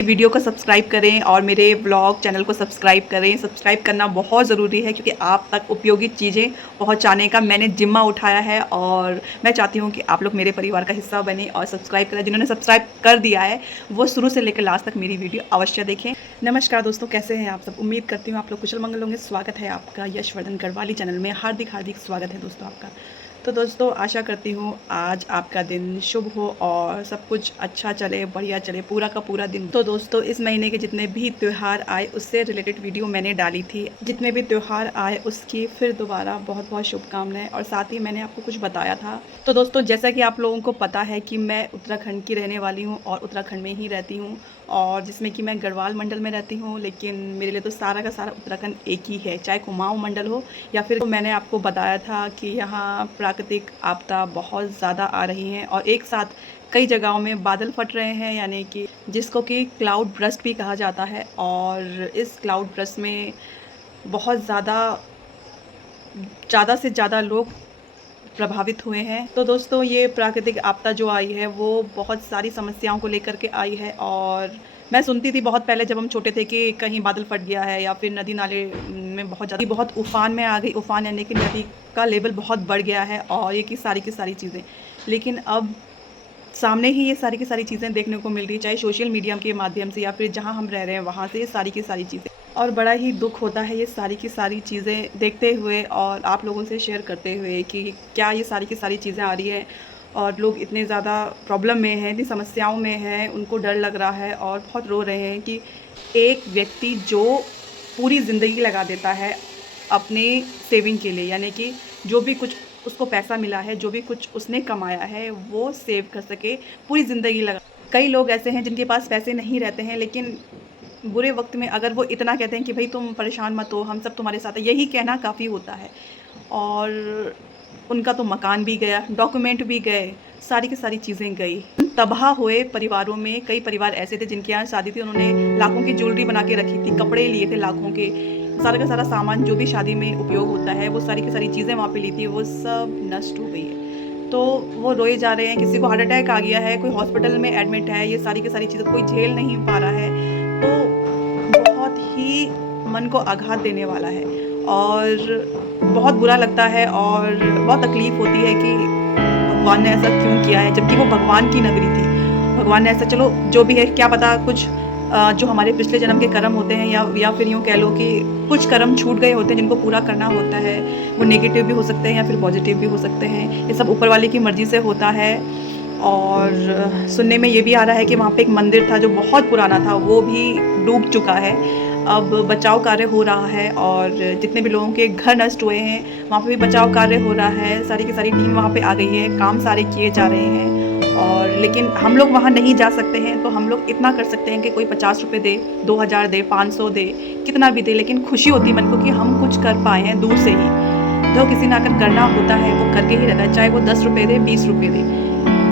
Video को subscribe करें और मेरे ब्लॉग चैनल को सब्सक्राइब करें। सब्सक्राइब करना बहुत ज़रूरी है क्योंकि आप तक उपयोगी चीज़ें पहुंचाने का मैंने जिम्मा उठाया है और मैं चाहती हूं कि आप लोग मेरे परिवार का हिस्सा बने और सब्सक्राइब करें। जिन्होंने सब्सक्राइब कर दिया है वो शुरू से लेकर लास्ट तक मेरी वीडियो अवश्य देखें। नमस्कार दोस्तों, कैसे हैं आप सब? उम्मीद करती हूँ आप लोग कुशल मंगल होंगे। स्वागत है आपका यशवर्धन गढ़वाली चैनल में। हार्दिक स्वागत है दोस्तों आपका। तो दोस्तों आशा करती हूँ आज आपका दिन शुभ हो और सब कुछ अच्छा चले, बढ़िया चले, पूरा का पूरा दिन। तो दोस्तों इस महीने के जितने भी त्यौहार आए उससे रिलेटेड वीडियो मैंने डाली थी। जितने भी त्यौहार आए उसकी फिर दोबारा बहुत बहुत शुभकामनाएं। और साथ ही मैंने आपको कुछ बताया था। तो दोस्तों जैसा कि आप लोगों को पता है कि मैं उत्तराखंड की रहने वाली हूँ और उत्तराखंड में ही रहती हूँ, और जिसमें कि मैं गढ़वाल मंडल में रहती हूँ। लेकिन मेरे लिए तो सारा का सारा उत्तराखंड एक ही है, चाहे कुमाऊँ मंडल हो या फिर। तो मैंने आपको बताया था कि यहाँ प्राकृतिक आपदा बहुत ज़्यादा आ रही हैं और एक साथ कई जगहों में बादल फट रहे हैं, यानी कि जिसको कि क्लाउड बर्स्ट भी कहा जाता है। और इस क्लाउड बर्स्ट में बहुत ज़्यादा से ज़्यादा लोग प्रभावित हुए हैं। तो दोस्तों ये प्राकृतिक आपदा जो आई है वो बहुत सारी समस्याओं को लेकर के आई है। और मैं सुनती थी बहुत पहले जब हम छोटे थे कि कहीं बादल फट गया है या फिर नदी नाले में बहुत उफान में आ गई। उफान यानी कि नदी का लेवल बहुत बढ़ गया है और ये की सारी चीज़ें। लेकिन अब सामने ही ये सारी की सारी चीज़ें देखने को मिल रही है, चाहे सोशल मीडिया के माध्यम से या फिर जहाँ हम रह रहे हैं वहाँ से ये सारी की सारी चीज़ें। और बड़ा ही दुख होता है ये सारी की सारी चीज़ें देखते हुए और आप लोगों से शेयर करते हुए कि क्या ये सारी की सारी चीज़ें आ रही हैं और लोग इतने ज़्यादा प्रॉब्लम में हैं, इतनी समस्याओं में हैं, उनको डर लग रहा है और बहुत रो रहे हैं कि एक व्यक्ति जो पूरी ज़िंदगी लगा देता है अपने सेविंग के लिए, यानी कि जो भी कुछ उसको पैसा मिला है, जो भी कुछ उसने कमाया है वो सेव कर सके, पूरी ज़िंदगी लगा। कई लोग ऐसे हैं जिनके पास पैसे नहीं रहते हैं, लेकिन बुरे वक्त में अगर वो इतना कहते हैं कि भाई तुम परेशान मत हो, हम सब तुम्हारे साथ हैं, यही कहना काफ़ी होता है। और उनका तो मकान भी गया, डॉक्यूमेंट भी गए, सारी की सारी चीज़ें गई। तबाह हुए परिवारों में कई परिवार ऐसे थे जिनके यहाँ शादी थी, उन्होंने लाखों की ज्वेलरी बना के रखी थी, कपड़े लिए थे लाखों के, सारा का सारा सामान जो भी शादी में उपयोग होता है वो सारी की सारी चीज़ें वहाँ पे ली थी, वो सब नष्ट हो गई है। तो वो रोए जा रहे हैं, किसी को हार्ट अटैक आ गया है, कोई हॉस्पिटल में एडमिट है, ये सारी की सारी चीज़ें कोई झेल नहीं पा रहा है। तो बहुत ही मन को आघात देने वाला है और बहुत बुरा लगता है और बहुत तकलीफ़ होती है कि भगवान ने ऐसा क्यों किया है, जबकि वो भगवान की नगरी थी। भगवान ने ऐसा, चलो जो भी है, क्या पता कुछ जो हमारे पिछले जन्म के कर्म होते हैं या फिर यूँ कह लो कि कुछ कर्म छूट गए होते हैं जिनको पूरा करना होता है, वो नेगेटिव भी हो सकते हैं या फिर पॉजिटिव भी हो सकते हैं। ये सब ऊपर वाले की मर्ज़ी से होता है। और सुनने में ये भी आ रहा है कि वहाँ पे एक मंदिर था जो बहुत पुराना था, वो भी डूब चुका है। अब बचाव कार्य हो रहा है और जितने भी लोगों के घर नष्ट हुए हैं वहाँ पे भी बचाव कार्य हो रहा है। सारी की सारी टीम वहाँ पे आ गई है, काम सारे किए जा रहे हैं। और लेकिन हम लोग वहाँ नहीं जा सकते हैं, तो हम लोग इतना कर सकते हैं कि कोई 50 रुपये दे, 2000 दे, 500 दे, कितना भी दे, लेकिन खुशी होती मन को कि हम कुछ कर पाए हैं दूर से ही। तो किसी ने अगर करना होता है वो करके ही रहता है, चाहे वो 10 रुपये दे, 20 रुपये दे,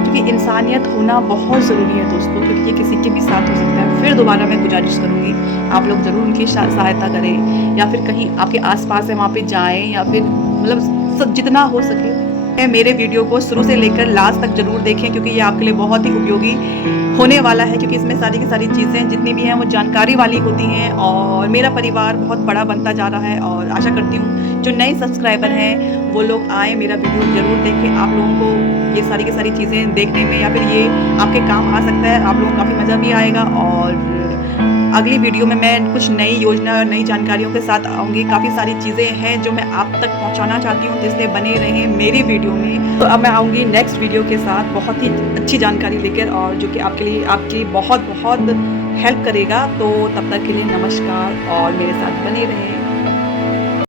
क्योंकि इंसानियत होना बहुत ज़रूरी है दोस्तों, क्योंकि ये किसी के भी साथ हो सकता है। फिर दोबारा मैं गुजारिश करूँगी आप लोग ज़रूर उनकी सहायता करें, या फिर कहीं आपके आसपास है वहाँ पे जाएं, या फिर मतलब जितना हो सके मेरे वीडियो को शुरू से लेकर लास्ट तक ज़रूर देखें, क्योंकि ये आपके लिए बहुत ही उपयोगी होने वाला है। क्योंकि इसमें सारी की सारी चीज़ें जितनी भी हैं वो जानकारी वाली होती हैं और मेरा परिवार बहुत बड़ा बनता जा रहा है। और आशा करती हूँ जो नए सब्सक्राइबर हैं वो लोग आएँ, मेरा वीडियो ज़रूर देखें। आप लोगों को ये सारी की सारी चीज़ें देखने में या फिर ये आपके काम आ सकता है, आप लोगों को काफ़ी मज़ा भी आएगा। और अगली वीडियो में मैं कुछ नई योजना और नई जानकारियों के साथ आऊँगी। काफ़ी सारी चीज़ें हैं जो मैं आप तक पहुँचाना चाहती हूँ, जिससे बने रहें मेरी वीडियो में। तो अब मैं आऊँगी नेक्स्ट वीडियो के साथ बहुत ही अच्छी जानकारी लेकर, और जो कि आपके लिए आपकी बहुत बहुत हेल्प करेगा। तो तब तक के लिए नमस्कार और मेरे साथ बने रहें।